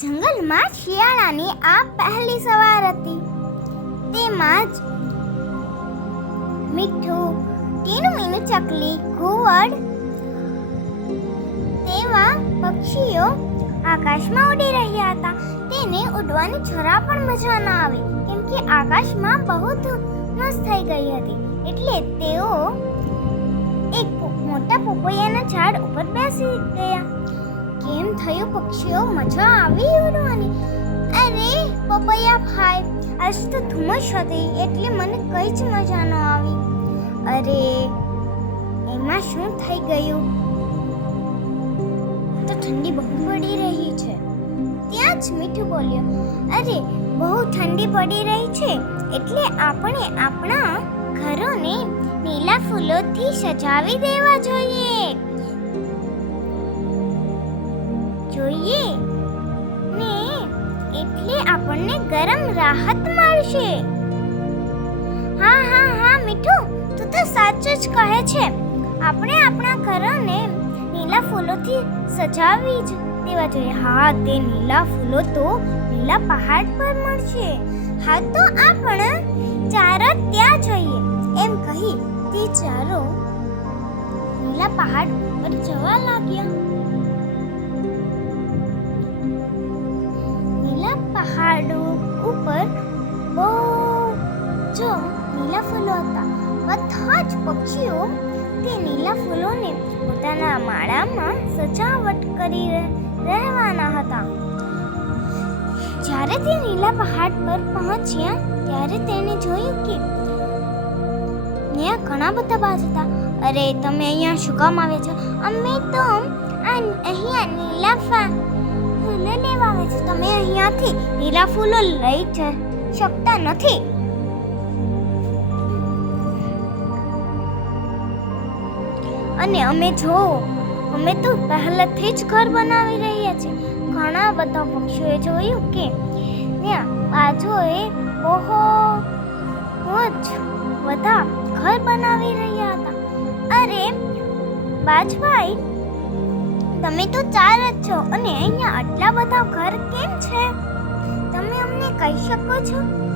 જંગલમાં શિયાળાની આ પહેલી સવાર હતી. તેમાં જ મીઠું ટીનું ચકલી, ઘુવડ તેવા પક્ષીઓ આકાશમાં ઉડી રહ્યા હતા. તેને ઉડવાની જરા પણ મજા ન આવી, કેમ કે આકાશમાં બહુ મસ્ત થઈ ગઈ હતી. એટલે તેઓ એક મોટા પોપૈયાના ઝાડ ઉપર બેસી ગયા. કેમ થયું? પક્ષીઓ મજા આવી ઉડવાની? અરે, પપૈયા ભાઈ, આજ તો ધુમ્મસ હતી, એટલે મને કઈ જ મજા ન આવી. અરે, એમાં શું થઈ ગયું? તો ઠંડી બહુ પડી રહી છે. ત્યાં જ મીઠું બોલ્યો. અરે, બહુ ઠંડી પડી રહી છે, એટલે આપણે આપણા ઘરોને લીલા ફૂલોથી સજાવી દેવા જોઈએ. જોઈએ ગરમ રાહત મળશે. હા હા હા, મીઠું, તું તો સાચું જ કહે છે. આપણે આપણા ઘરોને લીલા ફૂલોથી સજાવી જ દેવા જોઈએ. હા, તે લીલા ફૂલો તો લીલા પહાડ પર મળશે. હા, તો આપણે ચારો ત્યાં જઈએ. એમ કહી તે ચારો લીલા પહાડ પર જવા લાગ્યા. લીલા પહાડો ઉપર બહુ જો લીલા ફૂલો હતા. બધા જ પક્ષીઓ તે લીલા ફૂલોને પોતાના માળામાં સજાવટ કરી રહેવાના હતા. જ્યારે તે લીલા પહાડ પર પહોંચ્યા, ત્યારે તેને જોયું કે ત્યાં ઘણા બધા બાજ હતા. અરે, તમે અહીંયા શું કામ આવ્યા છો? અમે તો અહીંયા ફા ફૂલો લેવા આવે છે. તમે અહીંયાથી લીલા ફૂલો લઈ જ શકતા નથી. અને અમે જો, અમે તો પહેલેથી જ ઘર બનાવી રહ્યા છે. ઘણા બધા પક્ષીઓએ જોયું કે ત્યાં બાજુએ બહુ જ બધા ઘર બનાવી રહ્યા હતા. અરે બાજભાઈ તમે તો ચાર જ છો અને અહીંયા આટલા બધા ઘર કેમ છે? તમે અમને કહી શકો છો?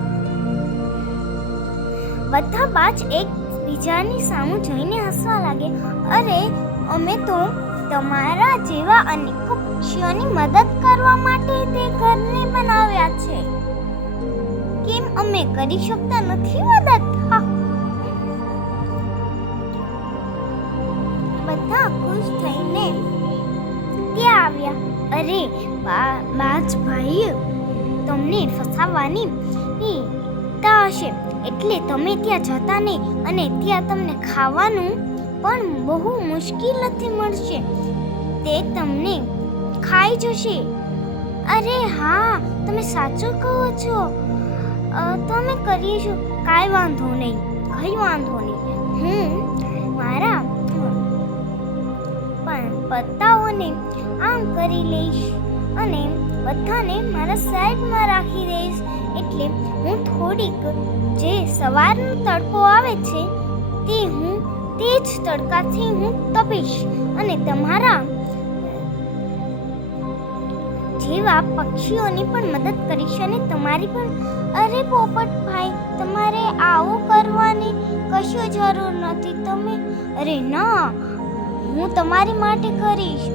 બધા બાજ એક બીજાની સામે જોઈને હસવા લાગે. અરે, અમે તો તમારા જેવા અનેકો પક્ષીઓની મદદ કરવા માટે તે ઘરને બનાવ્યા છે. કેમ અમે કરી શકતા નથી મદદ? અરે બાજ ભાઈ તમને ફસાવવાની તા હશે. એટલે તમે ત્યાં જતા નહીં અને ત્યાં તમને ખાવાનું પણ બહુ મુશ્કેલથી મળશે. તે તમને ખાઈ જશે. અરે હા, તમે સાચું કહો છો. તમે અમે કરીશું કાંઈ વાંધો નહીં. કઈ વાંધો નહીં. હું મારા પણ પત્તાઓને આમ કરી લઈશ અને બધાને મારા સાઈડમાં રાખી દઈશ. એટલે હું થોડીક જે સવારનો તડકો આવે છે તે હું તે જ તડકાથી હું તપીશ અને તમારા જેવા પક્ષીઓની પણ મદદ કરીશ અને તમારી પણ અરે પોપટ ભાઈ, તમારે આવું કરવાની કશું જરૂર નથી. તમે અરે ના હું તમારી માટે કરીશ.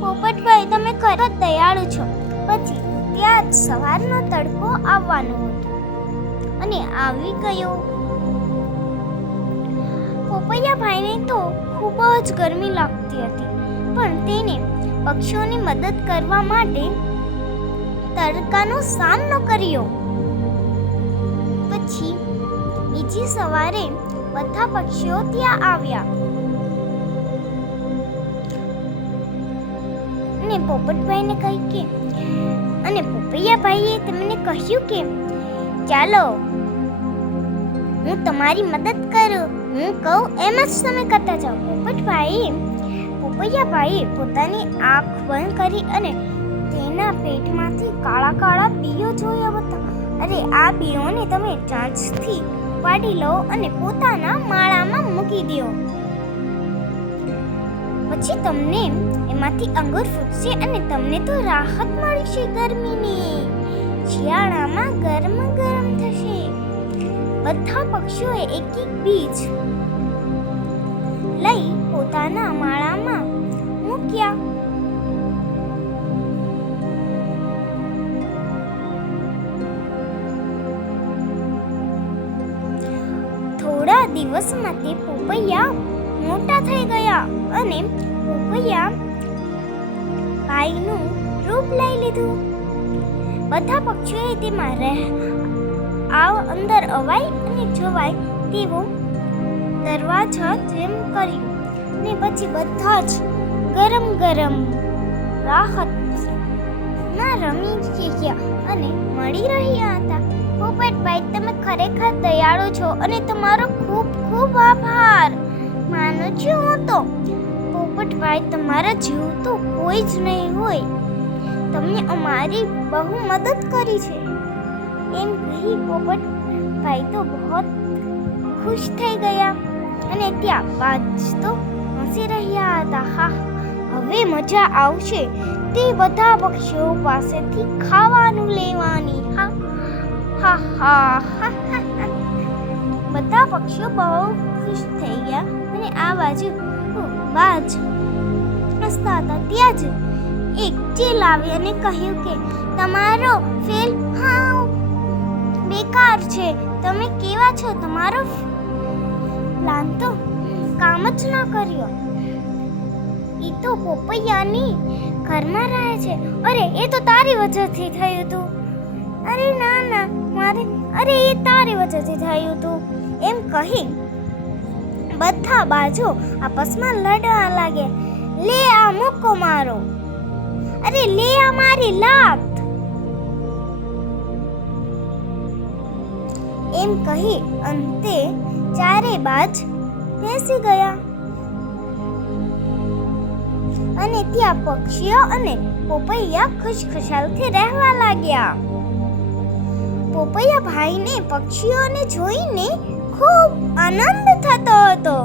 પોપટભાઈ, તમે ખરો દયાળુ છો. પછી ત્યાં જ સવારનો તડકો આવવાનો હતો અને આવી ગયો. પોપૈયાભાઈને તો ખૂબ જ ગરમી લાગતી હતી, પણ તેને પક્ષીઓની મદદ કરવા માટે તડકાનો સામનો કર્યો. પછી બીજી સવારે બધા પક્ષીઓ ત્યાં આવ્યા. અને પોપટભાઈને કહી કે, અને પોપૈયાભાઈએ તમને કહ્યું કે, ચાલો, હું તમારી મદદ કરું. હું કહું એમ જ તમે કરતા જાઓ. પોપટભાઈએ, પોપૈયાભાઈએ પોતાની આંખ બંધ કરી અને તેના પેટમાંથી કાળા કાળા બીઓ જોયા હતા અરે, આ બીઓને તમે ચાંચથી પાડી લો અને પોતાના માળામાં મૂકી દો પછી તમને એમાંથી અંગુર ફૂટશે અને તમને તો રાહત મળશે ગરમીની. શિયાળામાં ગરમ ગરમ થશે. બધા પક્ષીઓએ એક એક બીજ લઈ પોતાના માળામાં મૂક્યા. થોડા દિવસમાં તે પોપૈયા મોટા થઈ ગયા અને પોપૈયા ભાઈનું રૂપ લઈ લીધું. બધા પક્ષીઓએ તેમાં રહ. આવ અંદર અવાય અને જોવાય તેવો દરવાજા જેમ કર્યું. ને પછી બધા જ ગરમ ગરમ રાહત ના રમી ગયા અને મળી રહ્યા હતા. પોપટભાઈ તમે ખરેખર દયાળુ છો અને તમારો ખૂબ ખૂબ આભાર. માનું છું હું તો. પોપટભાઈ તમારા જેવું તો કોઈ જ નહીં હોય. તમને અમારી બહુ મદદ કરી છે. એમ કહી પોપટભાઈ તો બહુ ખુશ થઈ ગયા અને ત્યાં બાજ તો હસી રહ્યા હતા. હા હવે મજા આવશે તે બધા પક્ષીઓ પાસેથી ખાવાનું લેવાની. હા હા, હા, હા. બધા પક્ષીઓ બહુ ખુશ થઈ ગયા. અને આ બાજુ બાજ હસતા હતા. ત્યાં જ એક ચીલ આવી અને કહ્યું કે, તમારો ફેલ હા બેકાર છે. તમે કેવા છો? તમારો પ્લાન તો કામ જ ના કર્યો. એ તો પોપૈયાની ઘરમાં રહે છે. અરે, એ તો તારી વજહથી થયું હતું અરે, ના ના, મારે, અરે, એ તારી વજહથી થયું હતું એમ કહી બધા બાજુ આપસમાં લડવા લાગ્યા લે આ મુક્કો મારો. અરે, લે આ મારી લાત. એમ કહી અંતે ચારે બાજ બેસી ગયા. અને ત્યાં પક્ષીઓ અને પોપૈયા ખુશખુશાલથી રહેવા લાગ્યા. પોપૈયા ભાઈને પક્ષીઓને જોઈને ખૂબ આનંદ થતો હતો.